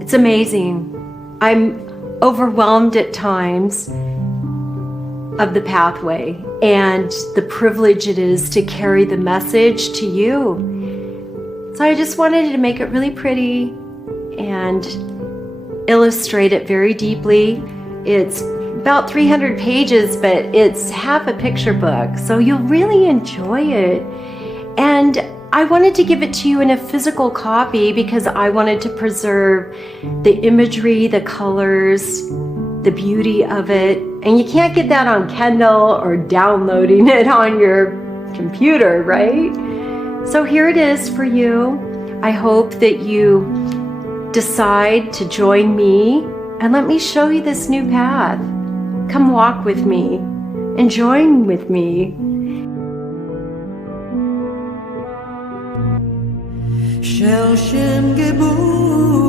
It's amazing. I'm overwhelmed at times of the pathway and the privilege it is to carry the message to you. So I just wanted to make it really pretty and illustrate it very deeply. It's about 300 pages, but it's half a picture book, so you'll really enjoy it. And I wanted to give it to you in a physical copy because I wanted to preserve the imagery, the colors, the beauty of it. And you can't get that on Kindle or downloading it on your computer, right? So here it is for you. I hope that you decide to join me and let me show you this new path. Come walk with me and join with me. Shel Shem Gebur